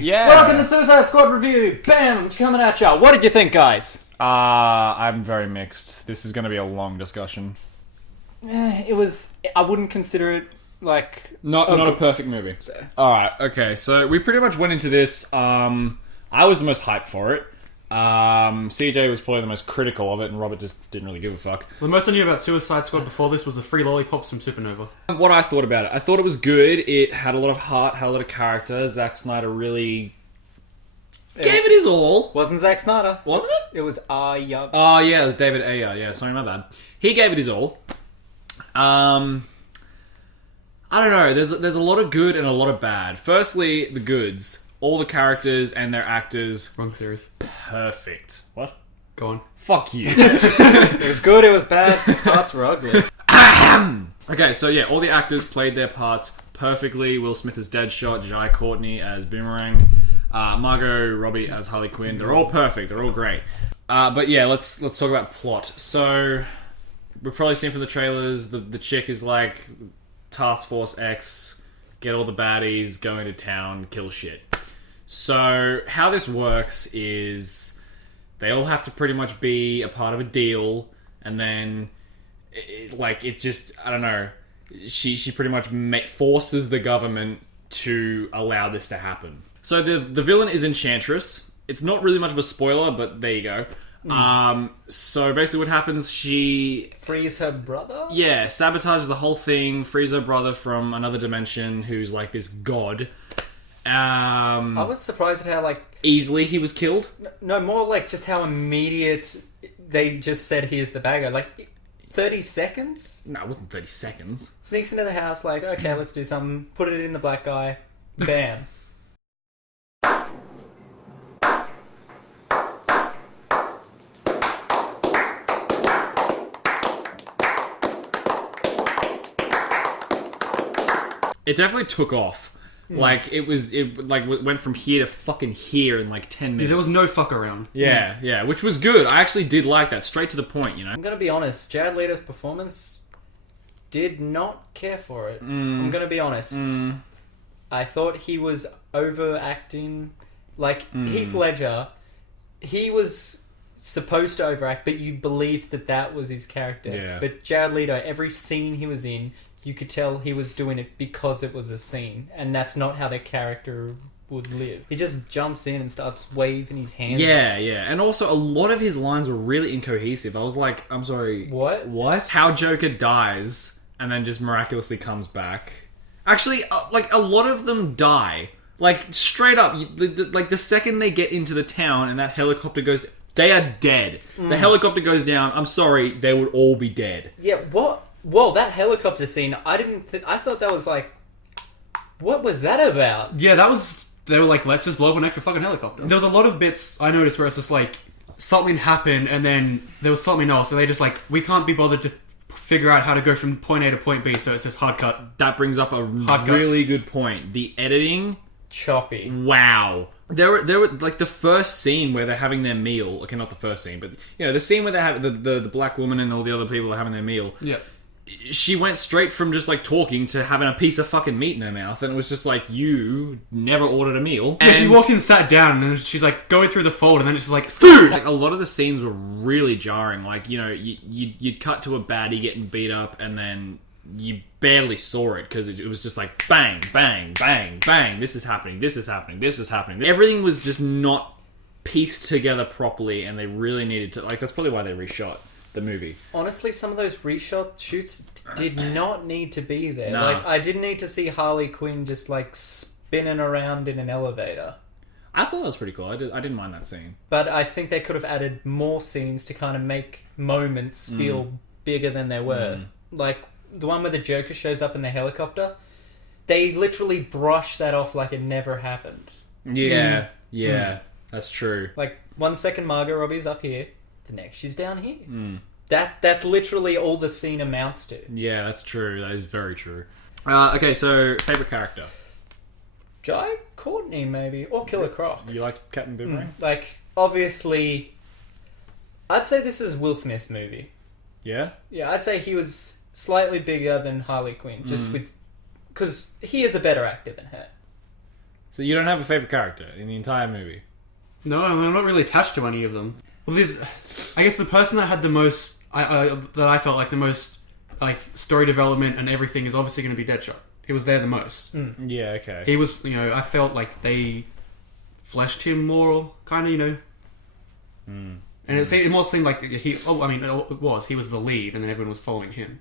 Yeah. Welcome to Suicide Squad Review. Bam, coming at ya. What did you think, guys? I'm very mixed. This is going to be a long discussion. It was. I wouldn't consider it like Not a perfect movie. Alright, okay, so we pretty much went into this. I was the most hyped for it. CJ was probably the most critical of it, and Robert just didn't really give a fuck. The most I knew about Suicide Squad before this was the free lollipops from Supernova. What I thought about it, I thought it was good. It had a lot of heart, had a lot of character. Zack Snyder really gave it his all. Wasn't Zack Snyder? Wasn't it? It was Young. Oh yeah, it was David Ayer. Yeah, sorry, my bad. He gave it his all. I don't know. There's a lot of good and a lot of bad. Firstly, the goods. All the characters and their actors. Wrong series. Perfect. What? Go on. Fuck you. It was good, it was bad. Parts were ugly. Okay, so yeah, all the actors played their parts perfectly. Will Smith as Deadshot, Jai Courtney as Boomerang, Margot Robbie as Harley Quinn. They're all perfect. They're all great. But yeah, let's talk about plot. So we've probably seen from the trailers, the chick is like Task Force X, get all the baddies, go into town, kill shit. So how this works is they all have to pretty much be a part of a deal, and then it just, I don't know, she pretty much forces the government to allow this to happen. So the villain is Enchantress. It's not really much of a spoiler, but there you go. So basically what happens, she Frees her brother? yeah, sabotages the whole thing, frees her brother from another dimension who's like this god. I was surprised at how, like... Easily he was killed? No, more like just how immediate they just said, here's the bad guy. Like, 30 seconds? No, it wasn't 30 seconds. Sneaks into the house, like, okay, let's do something. Put it in the black guy. Bam. It definitely took off. Like, it went from here to fucking here in like 10 minutes. Yeah, there was no fuck around. Yeah, which was good. I actually did like that. Straight to the point, you know? I'm gonna be honest, Jared Leto's performance did not care for it. I'm gonna be honest. I thought he was overacting. Like, Heath Ledger, he was supposed to overact, but you believed that was his character. Yeah. But Jared Leto, every scene he was in, you could tell he was doing it because it was a scene, and that's not how the character would live. He just jumps in and starts waving his hands. Yeah. And also, a lot of his lines were really incohesive. I was like, I'm sorry. What? How Joker dies and then just miraculously comes back. Actually, like, a lot of them die. Like, straight up. Like, the second they get into the town and that helicopter goes... They are dead. The helicopter goes down. I'm sorry. They would all be dead. Yeah, what? Whoa, that helicopter scene, I thought that was like... What was that about? Yeah, that was... They were like, let's just blow up an extra fucking helicopter. There was a lot of bits I noticed where it's just like, something happened and then there was something else, and they just like, we can't be bothered to figure out how to go from point A to point B, so it's just hard cut. That brings up a really good point. The editing... Choppy. Wow. There were like the first scene where they're having their meal. Okay, not the first scene, but you know, the scene where they have the black woman and all the other people are having their meal. Yeah. She went straight from just like talking to having a piece of fucking meat in her mouth, and it was just like, you never ordered a meal. Yeah, she walked in, sat down, and then she's like going through the fold, and then it's just like, food! Like, a lot of the scenes were really jarring. Like, you know, you'd cut to a baddie getting beat up, and then you barely saw it because it was just like bang, bang, bang, bang. This is happening. This is happening. This is happening. Everything was just not pieced together properly, and they really needed to. Like, that's probably why they reshot the movie. Honestly, some of those reshot shoots did not need to be there. No. Like, I didn't need to see Harley Quinn just like spinning around in an elevator. I thought that was pretty cool. I didn't mind that scene. But I think they could have added more scenes to kind of make moments feel bigger than they were. Like, the one where the Joker shows up in the helicopter, they literally brush that off like it never happened. Yeah, that's true. Like, 1 second Margot Robbie's up here, the next she's down here. That's literally all the scene amounts to. Yeah, that's true. That is very true. Okay, so favorite character? Jai Courtney, maybe, or Killer Croc. You liked Captain Boomerang? Like, obviously, I'd say this is Will Smith's movie. Yeah? Yeah, I'd say he was slightly bigger than Harley Quinn, just with... Because he is a better actor than her. So you don't have a favorite character in the entire movie? No, I'm not really attached to any of them. Well, I guess the person that had the most, that I felt like the most, like, story development and everything is obviously going to be Deadshot. He was there the most. Yeah, okay. He was, I felt like they fleshed him more, kind of, And it almost seemed like it was. He was the lead, and then everyone was following him.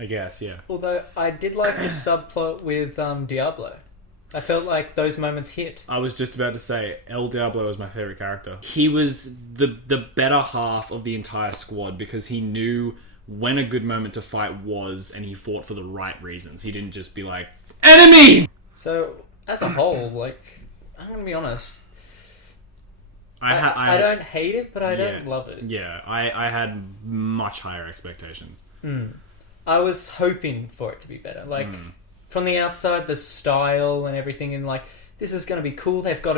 I guess, yeah. Although I did like the subplot with Diablo. I felt like those moments hit. I was just about to say, El Diablo was my favourite character. He was the better half of the entire squad because he knew when a good moment to fight was, and he fought for the right reasons. He didn't just be like, enemy! So, as a whole, like, I'm going to be honest. I don't hate it, but I don't love it. Yeah, I had much higher expectations. I was hoping for it to be better. Like, from the outside, the style and everything, and like, this is going to be cool. They've got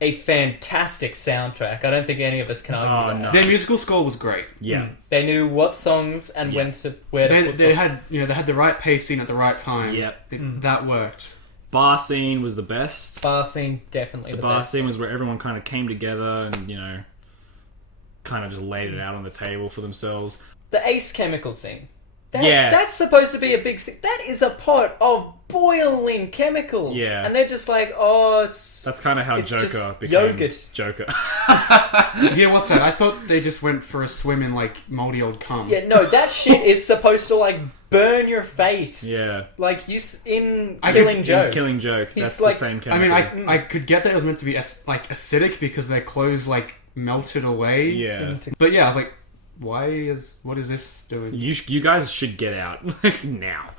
a fantastic soundtrack. I don't think any of us can argue that. No. Their musical score was great. Yeah. They knew what songs and where to put They them. had the right pacing at the right time. Yep. That worked. Bar scene was the best. Bar scene, definitely the bar best. scene was where everyone kind of came together and, kind of just laid it out on the table for themselves. The Ace Chemical scene. Yeah. That's supposed to be a big scene. That is a pot of boiling chemicals. Yeah. And they're just like, oh, it's... That's kind of how It's Joker just became yogurt. Joker. Yeah, what's that? I thought they just went for a swim in, like, moldy old cum. Yeah, no, that shit is supposed to, like, burn your face. Yeah. Like, in Killing Joke. Killing Joke. He's That's like- the same I chemical. mean, I could get that it was meant to be, acidic because their clothes, like, melted away. Yeah. But yeah, I was like, what is this doing? You guys should get out now.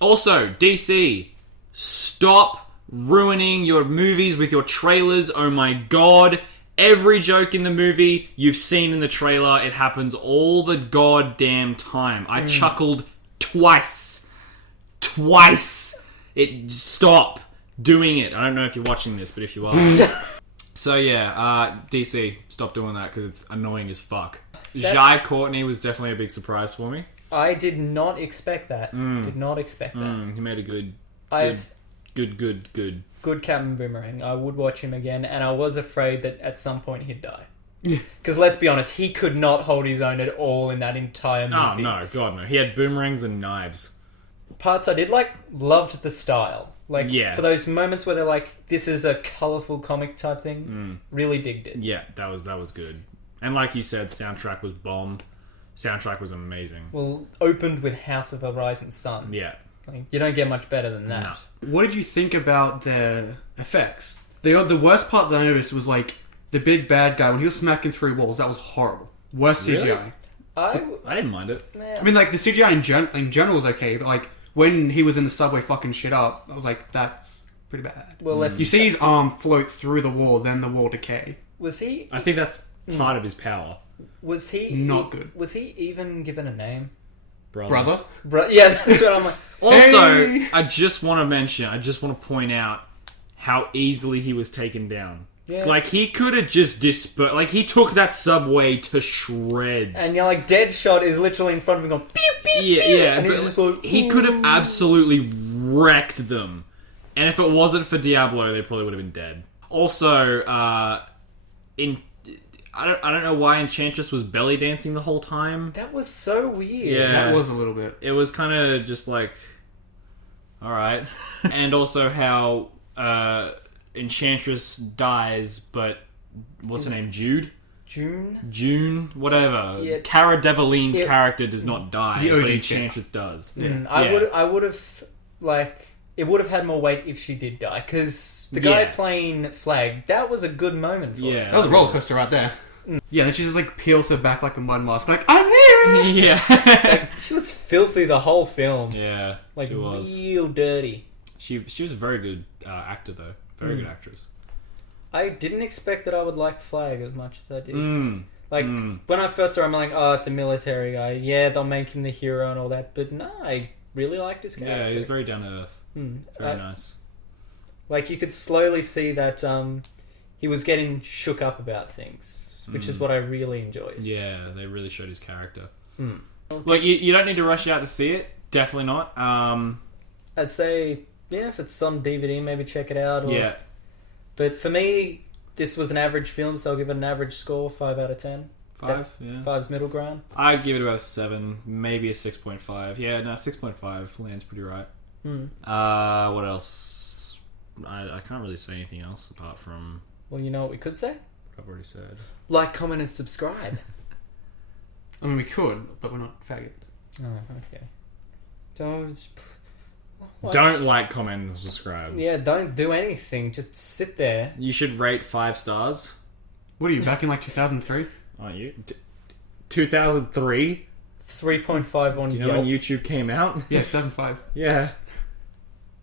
Also, DC, stop ruining your movies with your trailers. Oh my god. Every joke in the movie you've seen in the trailer, it happens all the goddamn time. I chuckled twice. Stop doing it. I don't know if you're watching this, but if you are. So yeah, DC, stop doing that because it's annoying as fuck. Jai Courtney was definitely a big surprise for me. I did not expect that. Did not expect that. He made a good Good Captain Boomerang. I would watch him again, and I was afraid that at some point he'd die. Because let's be honest, he could not hold his own at all in that entire movie. Oh no, god no. He had boomerangs and knives. Parts I did like, loved the style. Like, Yeah. for those moments where they're like, this is a colourful comic type thing, really digged it. Yeah, that was good. And like you said, soundtrack was bomb. Soundtrack was amazing. Well, opened with House of the Rising Sun. Yeah. Like, you don't get much better than that. No. What did you think about their effects? The worst part that I noticed was, like, the big bad guy, when he was smacking through walls, that was horrible. Worst Really? CGI. I didn't mind it. I mean, like, the CGI in general was okay, but, like, when he was in the subway fucking shit up, I was like, that's pretty bad. Well, You see his arm float through the wall, then the wall decay. Was he... I think that's part of his power. Was he... Not good. Was he even given a name? Brother? Yeah, that's what I'm like. Also, Hey! I just want to point out how easily he was taken down. Yeah. Like, he could have just dispersed... Like, he took that subway to shreds. And you're like, Deadshot is literally in front of him going, pew, pew, pew. Yeah, And he's but just like, he could have absolutely wrecked them. And if it wasn't for Diablo, they probably would have been dead. Also, I don't know why Enchantress was belly dancing the whole time. That was so weird. Yeah. That was a little bit. It was kind of just like, all right. And also how Enchantress dies, but what's her name? June, whatever. Yeah. Cara Delevingne's character does not die, The OG but chick. Enchantress does. I would have, like, it would have had more weight if she did die, because the guy Yeah. playing Flag, that was a good moment for Yeah. her. That was a roller coaster right there. Yeah, then she just, like, peels her back like a mud mask, like, I'm here! Yeah. She was filthy the whole film. Yeah, Like, she was. real dirty. She was a very good actor, though. Very good actress. I didn't expect that I would like Flag as much as I did. Like, Mm. when I first saw him, I'm like, oh, it's a military guy. Yeah, they'll make him the hero and all that. But no, I really liked his character. Yeah, he was very down to earth. Very nice. Like, you could slowly see that he was getting shook up about things, which is what I really enjoyed. Yeah, they really showed his character. Look, you don't need to rush out to see it. Definitely not. I'd say Yeah, if it's on DVD, maybe check it out. Or... Yeah. But for me, this was an average film, so I'll give it an average score, 5 out of 10. 5? Yeah. 5's middle ground. I'd give it about a 7, maybe a 6.5. Yeah, no, 6.5 lands pretty right. What else? I can't really say anything else apart from Well, you know what we could say? what I've already said. Like, comment, and subscribe. I mean, we could, but we're not faggots. Oh, okay. Don't... What? Don't like, comment, and subscribe. Yeah, don't do anything. Just sit there. You should rate 5 stars. What are you, back in like 2003? Aren't you? 2003? 3.5 on Do you know Yelp. when YouTube came out? Yeah, 2005. Yeah.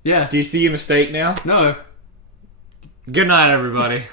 Yeah. Do you see your mistake now? No. Good night, everybody.